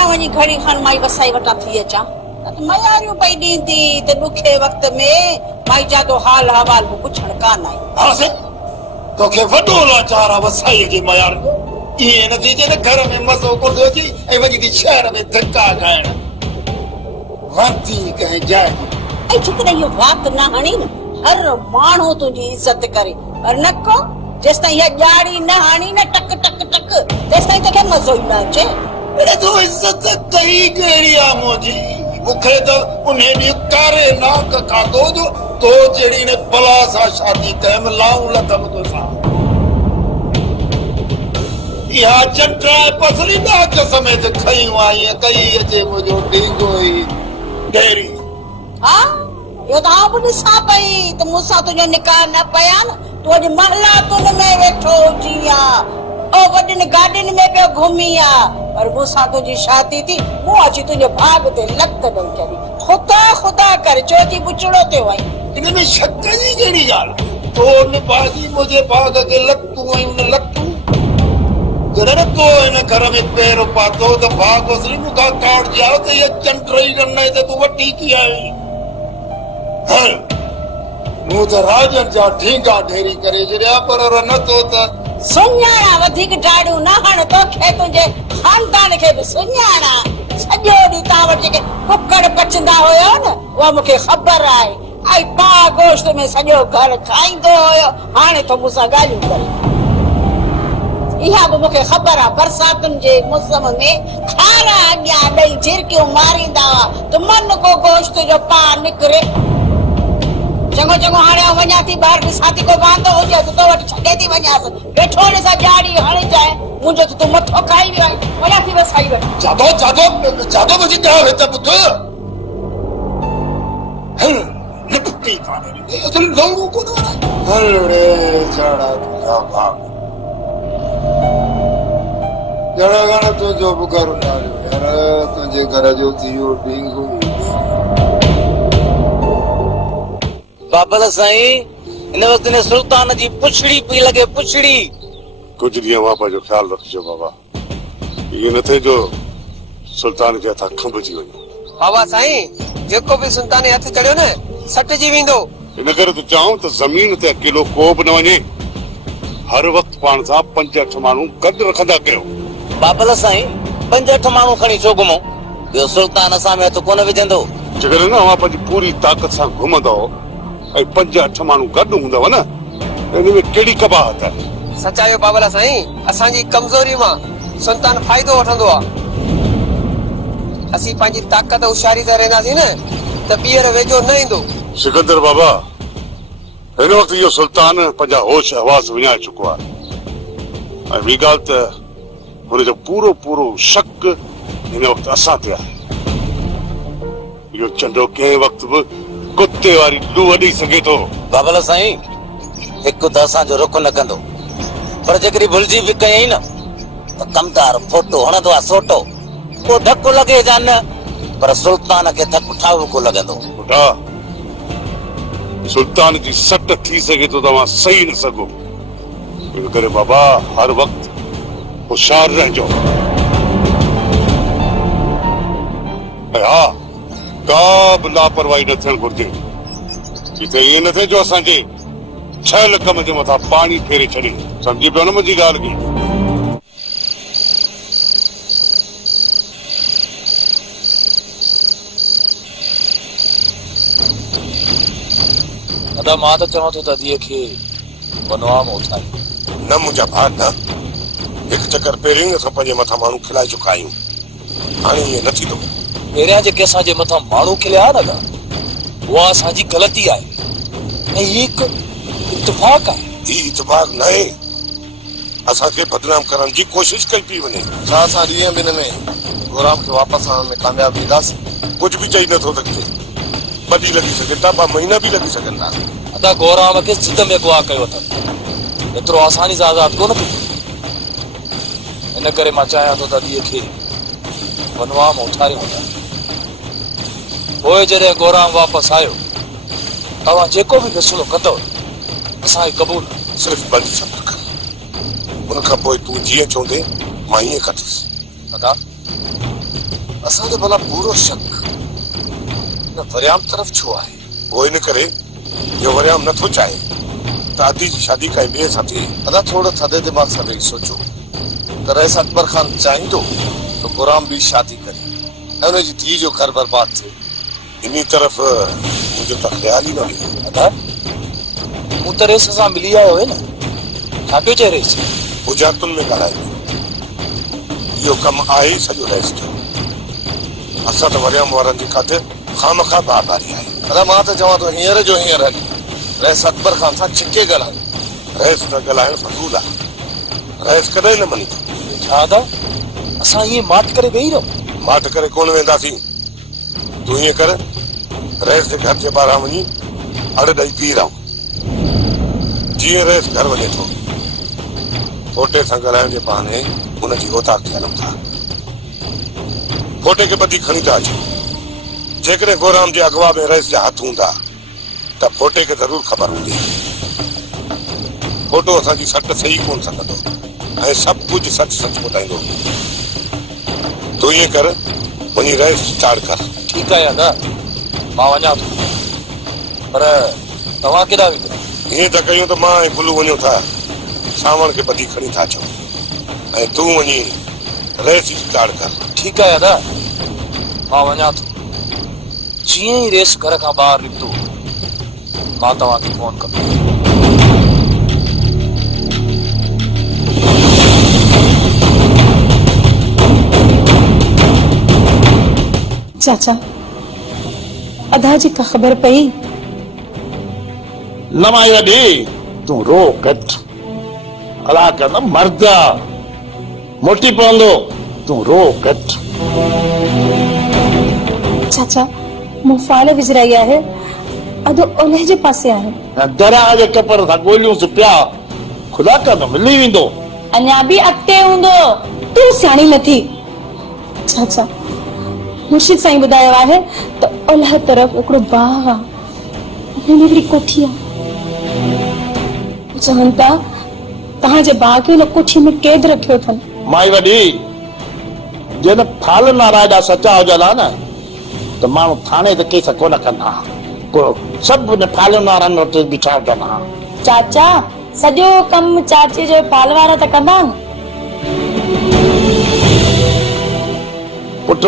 वञा वञी घड़ी खन माई वसाई वटा थी अचां मयारियूं पई ॾींदी त ॾुखे वक़्त में माई जा तो हाल अहवाल बि पुछण कान आई। हाँ से तोखे वॾो लाचार आहे वसाईअ जे मयार जो। इहे नतीजे त घर में मज़ो कोन थो अचे ऐं वञी थी शहर में धिका खाइण वरती कंहिं जाइ ऐं जेकॾहिं इहो वात न हणी न हर माण्हू तुंहिंजी इज़त करे पर न को जेसिताईं इहा ॼाड़ी न हणी न टक टक टक तेसिताईं तोखे मज़ो ई न अचे। अरे तूं इज़त कई कहिड़ी आहे मुंहिंजी मूंखे त उन ॾींहुं कारे नाक खाधो जो तो जहिड़ी ने बला सां शादी कयमि लाऊं लथमि तोसां इहा चंटाए पसली नाक समेत खयूं आई कई अचे मुंहिंजो ॾींगो ई ढेरी। हा इहो त आउं बि ॾिसां पई त मूंसां तुंहिंजो निकाह न पया न तूं अॼु महलातुनि में वेठो हुजी ओ वॾियुनि गाॾियुनि में पियो घुमी पर मूंसां तुंहिंजी शादी थी मूं अची तुंहिंजे भाग ते लत ॾेई छॾी ख़ुदा ख़ुदा कर चोची बुचड़ो थियो आई। इन में शक जी कहिड़ी ॻाल्हि तो निभाजी मुंहिंजे भाग खे लतूं ऐं उन लतूं जॾहिं तो हिन घर में पैर पातो त भाग असली मूंखां काढ़जी आयो त इहा चंटई रने ते तूं वठी की आई हल मूं त राजन जा ठीका ढेरी करे छॾिया पर न तो त सुञाणा वधीक ॾाढो न हण तोखे तुंहिंजे खानदान खे बि सुञाणा सॼो ॾींहुं तव्हां वटि जेके कुकड़ पचंदा हुयो न उहा मूंखे ख़बर आहे ऐं पा गोश्त में सॼो घर खाईंदो हुयो हाणे तो मूंसां ॻाल्हियूं करे इहा बि मूंखे ख़बर आहे बरसातुनि जे मौसम में खारा अॻियां ॾेई झिरकियूं मारींदा हुआ त मन को गोश्त जो पा निकिरे चङो चङो हाणे वञा थी ॿाहिरि बि साथी को वांदो हुजे त तो वटि छॾे थी वञासि वेठो ॾिसां ॼाड़ी हणी जाए मुंहिंजो त तूं मथो खाई वियो आहीं वञा थी वसाई वटि जादो मुंहिंजी ॼाण हिते पुट हल निपटी कान्हे असुल लौड़ू कोन हल रे जड़ा तुझा भाग जड़ा गाना तुंहिंजो बि घर न यार तुंहिंजे घर जो थियो ॾींगो बाबल साईं इन वक्त ने सुल्तान जी पुछड़ी पी लगे पुछड़ी कुछ ॾींहं वापा जो ख्याल रखिजो बाबा ये न थे जो सुल्तान जे हथा खंभजी वञे। बाबा साईं जेको भी सुल्तान जे हथ चढ़ियो न सटजी वेंदो इन करे तो चाहूं त जमीन ते अकेलो को बि न वञे हर वक्त पाण सां 5-8 माण्हू गॾु रखंदा कयो। बाबल साईं 5-8 माण्हू खणी छो घुमो ॿियो सुल्तान असां में हथ कोन विझंदो जेकर न अवां पंहिंजी पूरी ताक़त सां घुमंदव ऐं 5-8 माण्हू गॾु हूंदव न इन में कहिड़ी कबाहत आहे। सचायो बाबला साईं असांजी कमजोरी मां सुल्तान फ़ाइदो वठंदो आहे असीं पंहिंजी ताक़त होशियारी सां रहंदासीं न त ॿीहर वेझो न ईंदो। सिकंदर बाबा हिन वक्त इहो सुल्तान पंहिंजा होश हवास विञाए चुको आहे ऐं ॿी ॻाल्हि त हुनजो पूरो पूरो शक हिन वक्त असां ते आहे। इहो चंडो कंहिं वक्त बि कुत्ते वारी लूह ॾेई सघे थो। बाबल साईं हिकु त असांजो रुख न कंदो पर जेकॾहिं भुलिजी बि कयई न त कमदार फोटो हणंदो आहे सोटो को धक्को लॻे या न पर सुल्तान खे धक ठाव को लॻंदो। पुटा सुल्तान जी सट थी सघे तो तव्हां सही न सघो इन करे बाबा हर वक्त होशियार रहिजो। हा का बि लापरवाही न थियणु घुरिजे जिते ईअं न थिए जो असांजे 6 कम जे मथां पाणी फेरे छॾे। सम्झी पियो न मुंहिंजी ॻाल्हि खे। दादा मां त चवां थो त धीअ खे वनवा में उथारी न मुंहिंजा भाउ न हिकु चकर पहिरियों असां पंहिंजे मथां माण्हू खिलाए चुका आहियूं हाणे ईअं न थींदो। पहिरियां जेके असांजे मथां माण्हू खिलिया न उहा असांजी ग़लती आहे ऐं हीअ हिकु इत्तेफ़ाक आहे। ही इत्तेफ़ाक न आहे असांखे बदनाम करण जी कोशिश कई पई वञे। छा असां ॾींहं ॿिनि में गोराम खे वापसि आणण में कामयाब थींदासीं? कुछ भी चई नथो सघिजे 2 ॾींहं लॻी सघनि था 2 महीना बि लॻी सघनि था। अदा गोराम खे जिद में अगवा कयो अथनि एतिरो आसानी सां आज़ादु कोन थी इन करे मां चाहियां थो त धीअ खे वनवा में उथारे वञा। पोइ जॾहिं गोराम वापसि आयो तव्हां जेको बि फ़ैसिलो कंदव असांखे क़बूल। सिर्फ़ बंदि सफ़र कर उन खां पोइ तूं जीअं चवंदे मां ईअं कंदुसि। दादा असांजो भला पूरो शक न वरियाम तरफ़ छो आहे? वो इन करे जो वरियाम नथो चाहे त आदि जी शादी काई ॿिए सां थिए। अदा थोरो थधे दिमाग़ सां वेही सोचो त रईस अकबर खान चाहींदो त गुराम बि शादी करे ऐं उनजी धीउ जो घर बर्बाद थिए। इन तरफ़ मुंहिंजो त ख़्याल ई न हुयो। अदा मूं त रेस सां मिली आयो आहे न, छा पियो चए रेस? बुझातुनि में ॻाल्हाए इहो कमु आहे ई सॼो रेस जो। असां त वरियाम वारनि जी खातिर खामखा बारबारी आहे। अदा मां त चवां थो हींअर जो हींअर हली रईस अकबर खान सां छिके ॻाल्हाए। रईस त ॻाल्हाइण फज़ूल आहे, रईस कॾहिं न मञींदो। छा अदा असां ईअं माट करे वेही रहो? माट करे कोन वेंदासीं। तूं ईअं कर, रईस जे घर जे ॿाहिरां वञी अड़ ॾेई बीह रहो। जीअं रईस घर वञे थो फोटे सां ॻाल्हाइण जे बहाने हुनजी औताक थे हलूं था। फोटे खे ॿधी खणी था अचूं। जेकॾहिं गोराम जे अगवा में रईस जा हथ हूंदा त फोटे खे ज़रूर ख़बर हूंदी। फोटो असांजी सट सही कोन सघंदो ऐं सभु कुझु सच सच ॿुधाईंदो। तूं ईअं कर, वञी रईस जी चाड़ कर। ठीकु आहे अदा, मां वञा थो, पर तव्हां केॾा वेंदा? ईअं त कयूं त मां ऐं बुलू वञूं था सावण खे ॿधी खणी था अचूं ऐं तूं वञी रईस जी चाड़ कर। ठीकु आहे अदा, मां वञा थो। जीअं ई रेस घर खां ॿाहिरि निकितो मां तव्हांखे फोन कंदो। चाचा अदा जी का खबर पई? न माई वॾी तूं रो घटि, अला कर न मर्द मोटी पवंदो, तूं रो घटि। चाचा मूं फाल विझराई आहे, अदो ओलह जे पासे आहे। दरिया जे कपर सां ॻोल्हियूंसि पिया, ख़ुदा कर न मिली वेंदो। अञा बि अॻिते हूंदो, तूं सियाणी नथी। चाचा मुर्शिद साईं ॿुधायो आहे त ओलह तरफ़ हिकिड़ो बाग आहे, हुन हिकिड़ी कोठी आहे। चवनि था तव्हांजे बाग खे हुन कोठी में कैद रखियो अथनि। माई वॾी जन फाल नारा जा सचा हुजल आहे न त माण्हू थाणे त केस कोन कंदा, को सभु न फाल नारनि वटि बीठा कंदा। चाचा सॼो कमु चाचे जो फाल वारा त कंदा आहिनि। पुट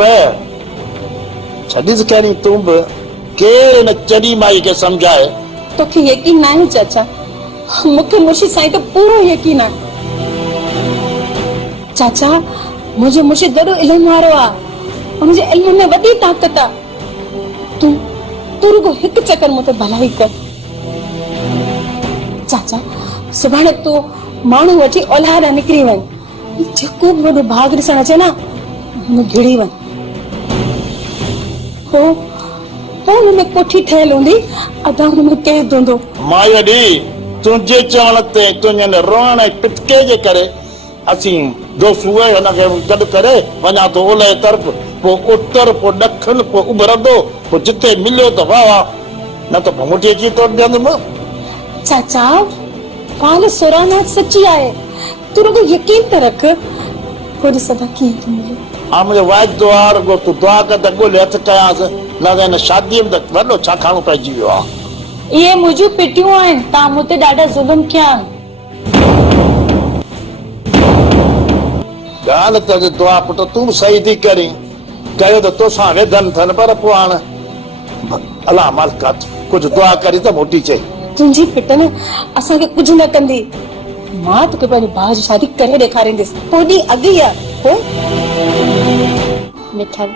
छॾीस कहिड़ी तूं बि केरु न चड़ी माई खे सम्झाए। तोखे यकीन न आहे चाचा? मूंखे मुर्शिद साईं त पूरो यकीन आहे। चाचा मुंहिंजो मुर्शिद वॾो इल्म वारो आहे, हुनजे इल्म में वॾी ताक़त आहे। तू रुगो हिकु चकर मूं ते भलाई कर। चाचा सुभाणे तूं माण्हू वठी ओलह ॾांहुं निकिरी वञ, जेको बि वॾो भाग ॾिसण अचे न हुन घिड़ी वञ। पोइ हुनमें कोठी ठहियल हूंदी, अदा हुनमें कैद हूंदो। माई वॾी तुंहिंजे चवण ते तुंहिंजे रोअण ऐं पिटके जे करे असीं दोस्त उहे हुनखे गॾु करे वञा थो ओलह तरफ़, पोइ उत्तर, पोइ ॾखिण, पोइ उभरंदो, पोइ जिते मिलियो त वाह वाह, न त पोइ मुठी अची तो ॾींदुमि। चाचा फाल सुरानाथ सची आहे, तू रुगो यकीन त रख, पोइ सदा कीअं थो मिले। हा मुंहिंजो वाइदो आहे, रुगो तूं दुआ कर त ॻोल्हे हथ कयांसि, न त हिन शादीअ में त वॾो छा खाणो पइजी वियो आहे। इहे मुंहिंजूं पिटियूं आहिनि, तव्हां मूं ते ॾाढा ज़ुल्म कया आहिनि। ॻाल्हि त दुआ पुट तूं बि सही थी करी, कयो त तोसां वेधनि अथनि, पर पोइ हाणे अलाह मालिका कुझु दुआ करी त मोटी चई। तुंहिंजी पिट न असांखे कुझु न कंदी, मां तोखे पंहिंजे भाउ जी शादी करे ॾेखारींदसि, पोइ ॾींहुं अॻु ई आहे। मिठल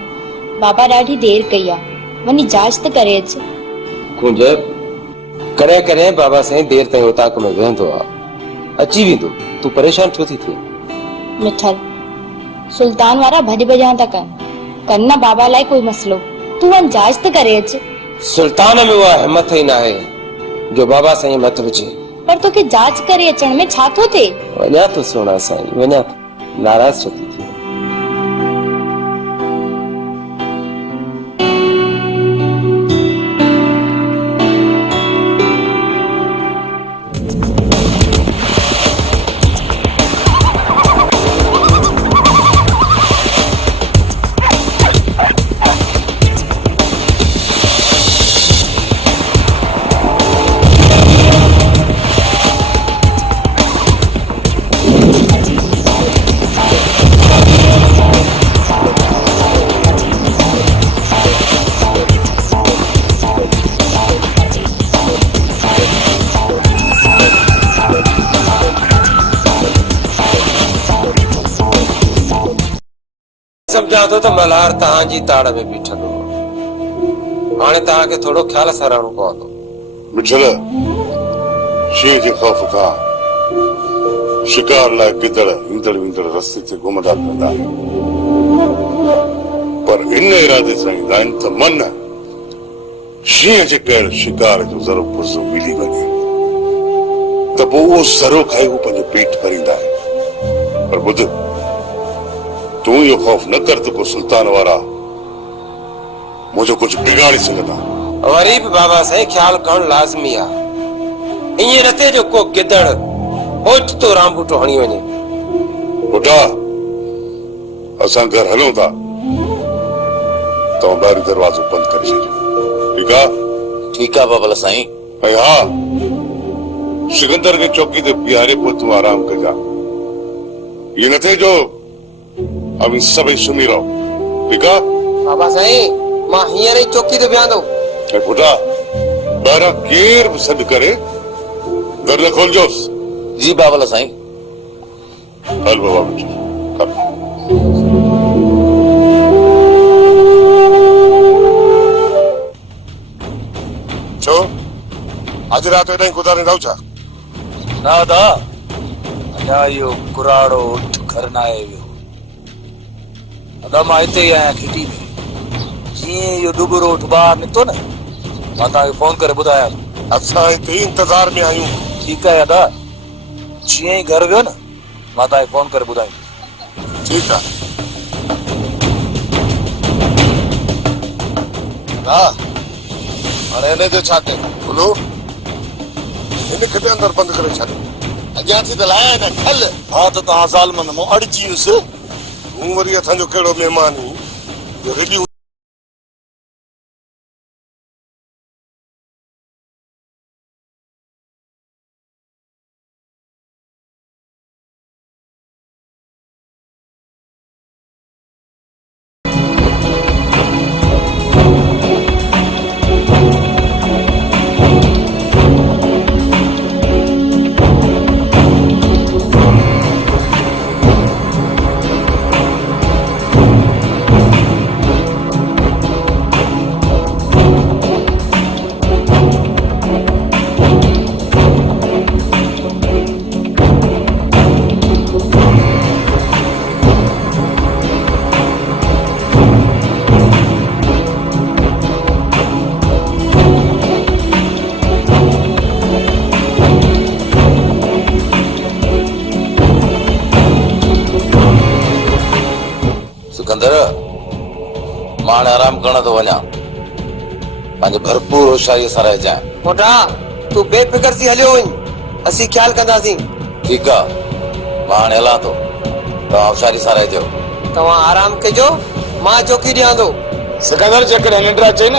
बाबा ॾाढी देर कई आहे, वञी जांच त करे अच। कुंज करे करे बाबा साईं देर ताईं उताक में वेंदो आहे, अची वेंदो, तूं परेशान छो थी थिए? मिठल सुल्तान वारा भॼ भॼा था कनि न बाबा लाइ कोई मसलो, तूं वञ जांच त करे अच। सुल्तान में उहा हिम्मत ई न आहे जो बाबा साईं मत विझे। पर तोखे जांच करे अचण में छा थो थिए? वञा तो सोना साईं, वञा, नाराज छो थी थिए? सम्झां थो त मल्हार तव्हांजी ताड़ में बीठल हो। हाणे तव्हांखे थोरो ख्याल सां रहणो पवंदो। मिठल शींहं जे ख़ौफ़ खां शिकार लाइ गिदड़ ईंदड़ वींदड़ रस्ते ते घुमंदा फिरंदा आहिनि, पर इन इरादे सां ईंदा आहिनि त मन शींहं जे कयल शिकार जो ज़रो पुर्ज़ो मिली वञे त पोइ उहो ज़रो खाई उहो पंहिंजो पेट भरींदा आहिनि। पर ॿुध, तूं इहो ख़ौफ़ न कर त को सुल्तान वारा मुझे कुछ बिगाड़ी सघंदा। वरी बि बाबा साईं ख्याल करणु लाज़मी आहे। ईअं न थिए जो को गिदड़ ओचितो रामबूटो हणी वञे। पुटा असां घर हलूं था, तव्हां ॿाहिरि दरवाज़ो बंदि करे छॾियो, ठीकु आहे? ठीकु आहे बाबल साईं। ऐं हा, सिकंदर खे चौकी ते बीहारे पोइ तूं आराम कजां। इहो न थिए जो अभी सभई सुम्ही रहो, ठीकु आहे? बाबा साईं मां हींअर ई चौकी ते बीहां थो। ऐं पुटा ॿाहिरां केर बि सॾु करे दर न खोलजोसि। जी बाबल साईं। हल बाबा मुंहिंजो, हल। छो अॼु राति हेॾां गुज़ारे रहूं छा? ना दा अञा इहो कुराड़ो उठ घर न आहे वियो। अदा मां हिते ई आहियां खिटी में। जीअं इहो डुबरो उठ ॿाहिरि निकितो न, मां तव्हांखे फोन करे ॿुधायां। असां हिते ई इंतज़ार में आहियूं। ठीकु आहे अदा, जीअं ई घर वियो न मां तव्हांखे फोन करे ॿुधाईं। ठीकु आहे। हाणे हिन जो छा कयूं? बोलो हिनखे बि अंदरि बंदि करे छॾियो। अॻियां थी त लाया न खल। हा त तव्हां ज़ालमनि मूं अड़िजी वियुसि। तूं वरी असांजो कहिड़ो महिमान आहीं जो रेडियो सिकंदर, मां हाणे आराम करण थो वञा। पंहिंजे भरपूर होशियारीअ सां रहिजांइ। मोटा तूं बेफिकर थी हलियो वञ, असीं ख्याल कंदासीं। ठीकु आहे, मां हाणे हलां थो, तव्हां होशियारी सां रहिजो। तव्हां आराम कजो, मां चौकी ॾियां थो। सिकंदर जेकॾहिं निंड अचे न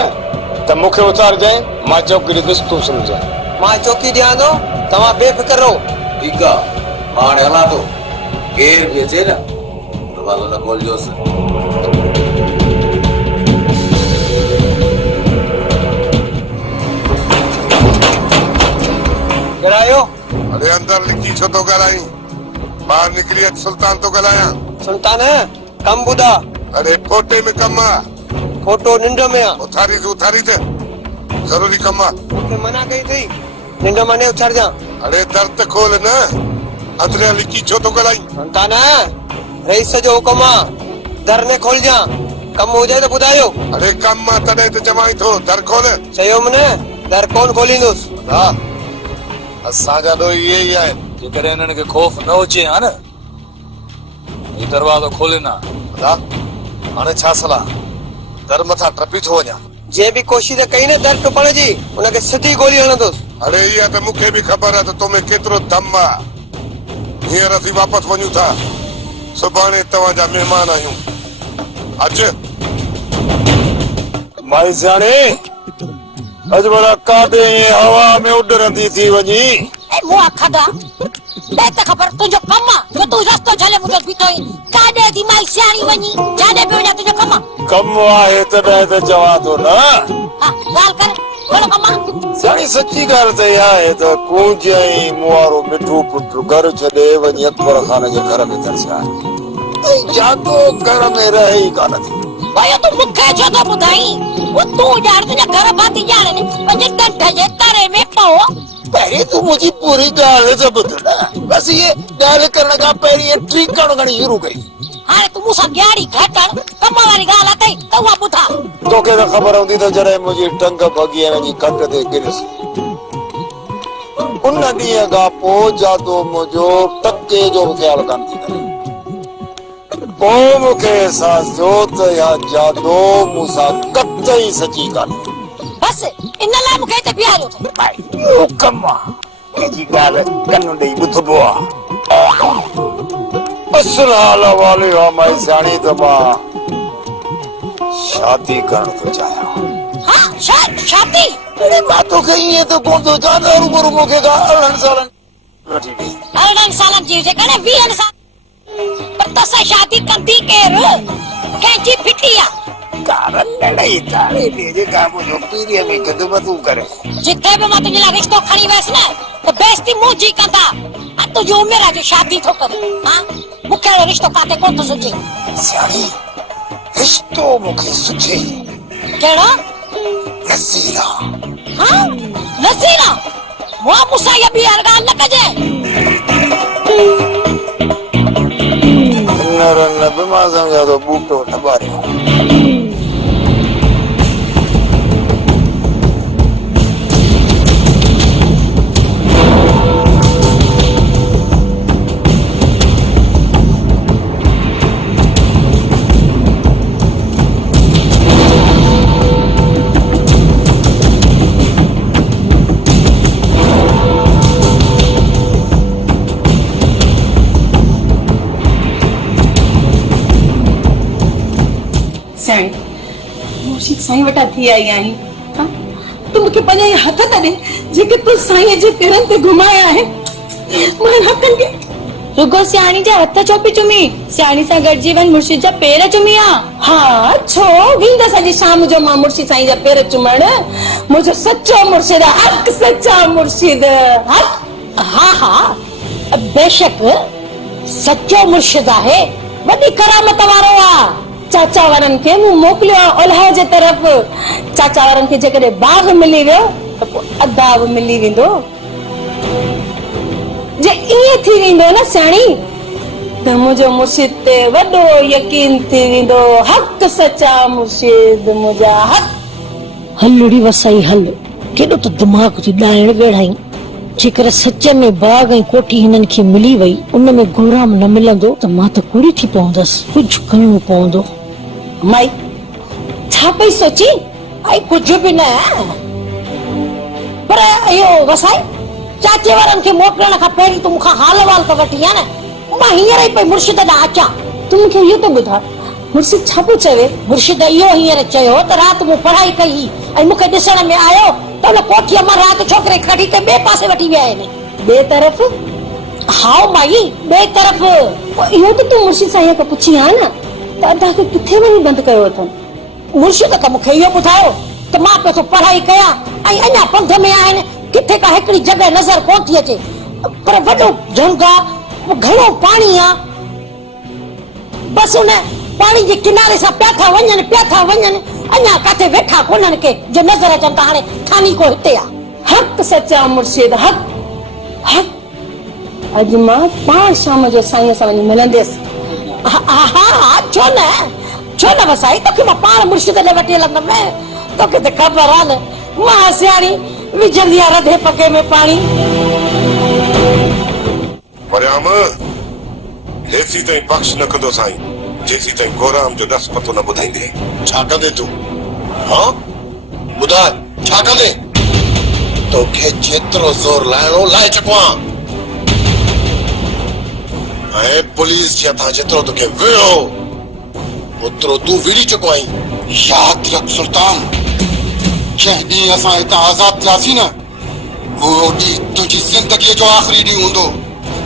त मूंखे उथारजांइ, मां चौकी ॾिंदुसि, तूं सुम्हजांइ। मां चौकी ॾियां थो, तव्हां बेफिकर रहो। ठीकु आहे, मां हाणे हलां थो। केर बि अचे न दरवाज़ो न खोलजोसि। केड़ायो? अरे अंदरि लिकी छो थो ॻाल्हाईं? ॿाहिरि निकिरी अच, सुल्तान थो ॻाल्हायां। सुल्तान कम ॿुधा। अरे फोटे में कमु आहे। फोटो निंड में आहे। उथारी दे, ज़रूरी कमु आहे। मूंखे मना कई अथई निंड मां न उथारजां। अरे दर त खोल न, अंदरि लिकी छो थो ॻाल्हाईं? सुल्तान रईस जो हुकुम आहे, दर न खोलजां। कम हुजे त ॿुधायो। अरे कमु आहे तॾहिं त चवाई थो, दर खोल। चयोमि न, दर कोन खोलींदुसि। असांजा ॾोही इहे ई आहिनि। जेकॾहिं हिननि खे खौफ़ न हुजे हा न, हीउ दरवाज़ो खोले न। हाणे छा सलाह? दर मथां टपी थो वञा। जे बि कोशिश कई न दर टुपण जी, उनखे सिधी गोली हणंदुसि। अरे इहा त मूंखे बि ख़बर आहे त तोमें केतिरो दम आहे। हींअर असीं वापसि वञूं था, सुभाणे तव्हांजा महिमान आहियूं। अच माई सियाणे, अॼु भला काॾे हवा में उॾरंदी थी वञी। मुआ खदा बे त खबर तुंहिंजो कम आहे जो तूं रस्तो छले मुंहिंजो बीठो आहीं। काॾे थी माई सियाणी वञी, जाॾे बि वञा तुंहिंजो कम आहे। कम आहे तॾहिं त चवां थो न। हा ॻाल्हि कर, कहिड़ो कम आहे? सियाणी सची ॻाल्हि त इहा आहे त कूंज ऐं मुआरो मिठो पुटु घर छॾे वञी अकबर खान जे घर में तरसिया। जादो घर में रहे ही कान थी भाई तू मुखे छो तो बुधाई वो तू यार तुझे घर बाती जाने ने पंजे कंठ जे तारे में पाओ पहले तू मुझी पूरी गाल से बुधना बस ये गाल करने का पहले ये ट्रिक करो गणी शुरू गई हां तू मुसा ग्याड़ी घटण कम्मा वाली गाल आते तो वा बुधा तो के खबर होंदी तो जरे मुझे टंग भगी है जी कट दे गिरस उन ॾींहं खां पोइ जादो मुंहिंजो टके जो ख्याल कान थी करे पोइ मूंखे एहसास थियो त या जादो मूंसां कतई सची कान्हे बस इन लाइ मूंखे हिते बीहारियो अथई भाई कम आहे जी ॻाल्हि कन ॾेई ॿुधबो आहे असुल हाल वाले आहे मां सियाणी त मां शादी करण थो चाहियां हां शादी अरे मां तोखे ईअं त कोन थो चवां रूबरू मूंखे का 18 सालनि वठी ॾे 18 सालनि जी हुजे कने 20 साल पर तोसां शादी कंदी केर कंहिंजी फिटी आहे कारण लड़ाई तारे ले जे का मुझे पीरिया में खिदमतू करे जिथे भी मैं तुझे रिश्तो खणी वैस ना तो बेइज्जती मुझी कंदा आ तुझे उम्र आहे जो शादी थो करे हां मुखे रिश्तो काते कोन थो सुझे सियाणी रिश्तो मुखे सुझे केड़ा नसीरा हां नसीरा वो मुसा ये भी अरगान न कजे नरन बिमा समझा तो बूटो न बारियो मुर्शिद साईं वटा थी आई आहीं हां तू मूंखे पंहिंजा ये हथ त ॾे जेके तू साईं जे पेरनि ते घुमाया आहे मां हथनि खे रुगो सियाणी जा हथ छो पई चुमी सियाणी सां गॾिजी वञ मुर्शिद जा पेर चुमी आ हाँ छो वेंदसि अॼु शाम जो मां मुर्शिद साईं जा पेर चुमण मुंहिंजो सच्चो मुर्शिद हक़ सच्चा मुर्शिद हक़ हां हां बेशक सच्चो मुर्शिद आहे वॾी करामत वारो आहे चाचा वारनि खे मूं मोकिलियो ओलह जे तरफ़ चाचा वारनि खे जेकॾहिं बाग़ मिली वियो त पोइ अदाब मिली वेंदो जे ईअं थी वेंदो न सियाणी त मुंहिंजो मुर्शिद ते वॾो यकीन थी वेंदो हक़ सच्चा मुर्शिद मुंहिंजा हक़ हलड़ी वसाई हल केॾो त दिमाग़ जी ॾाइण वेड़ाई जेकर सच में बाग ऐं कोठी हिननि खे मिली वई उन में गुलाम न मिलंदो त मां त पूरी थी पवंदसि कुझु करिणो पवंदो माई छा पई सोची आई कुझु बि न पर इहो वसाई चाचे वारनि खे मोकिलण खां पहिरीं तूं मूंखां हाल वाल त वठी आहे न मां हींअर ई पई मुर्शिद ॾांहुं अचां तूं मूंखे इहो त ॿुधा मुर्शिद छा पियो चवे मुर्शिद इहो हींअर चयो त राति मूं पढ़ाई कई ऐं मूंखे ॾिसण में आयो त उन कोठीअ मां राति छोकिरे कढी करे ॿिए पासे वठी विया आहिनि ॿिए तरफ़ हाओ माई ॿिए तरफ़ इहो त तूं मुर्शिद साईं खां पुछी आहे न त अदा खे किथे वञी बंदि कयो अथनि मुर्शिद त मूंखे इहो ॿुधायो त मां पियो पढ़ाई कयां ऐं अञा पंध में आहिनि किथे का हिकिड़ी जॻह नज़र कोन थी अचे पर वॾो झंग आहे घणो पाणी आहे बसि उन पाणी जे किनारे सां पिया था वञनि अञा काथे वेठा कोन्हनि के जो नज़र अचनि त हाणे ठानी को हिते आहे हक़ सच्चा मुर्शिद हक़ हक़ अॼु मां पाण शाम जो साईं सां वञी मिलंदसि हा छो न वसाई तोखे मां पाण मुर्शिद ॾे वठी हलंदमि तोखे त ख़बर आहे न मां सियाणी विझंदी आहे रधे पके में पाणी मरियाम जेसी ताईं बख़्श न कंदो साईं जेसी ताईं गोराम जो नस पतो न ॿुधाईंदे छा कंदे तूं हाँ ॿुधाए छा कंदे तोखे जेतिरो ज़ोर लाइणो लाए चुको आहियां ऐं पुलिस जे हथां जेतिरो तोखे विढ़ो ओतिरो तूं विढ़ी चुको आहीं यादि रख सुल्तान जंहिं ॾींहुं असां हितां आज़ाद थियासीं न उहो ॾींहुं तुंहिंजी ज़िंदगीअ जो आख़िरी ॾींहुं हूंदो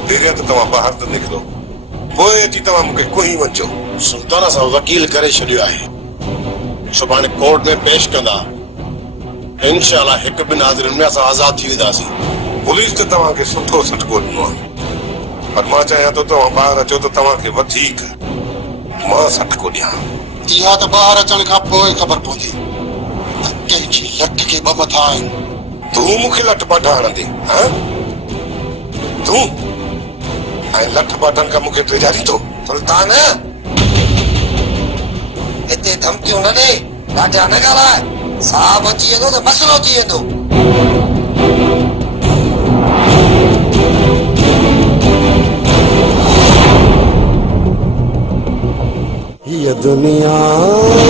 पहिरियां त तव्हां ॿाहिरि त निकिरो पोइ अची तव्हां मूंखे कोई वञो सुल्तान सां वकील करे छॾियो आहे सुभाणे कोर्ट में पेश कंदा इंशाअल्लाह हिकु ॿिनि हाज़िरनि में असां आज़ाद थी वेंदासीं पुलिस त तव्हांखे सुठो सटको ॾिनो आहे पर मां चाहियां थो तव्हां ॿाहिरि अचो त तव्हांखे वधीक मां सट को ॾियां। इहा त ॿाहिरि अचण खां पोइ ख़बर पवंदी त कंहिंजी लट खे ॿ मथा आहिनि। तूं मूंखे लठ पाठा हणंदे हाँ? तूं ऐं लठ पाठनि खां मूंखे ड्रेजारी थो। सुल्तान हिते धमकियूं न ॾे, ॾाढा न ॻाल्हाए, साहब अची वेंदो त मसइलो थी वेंदो। ये दुनिया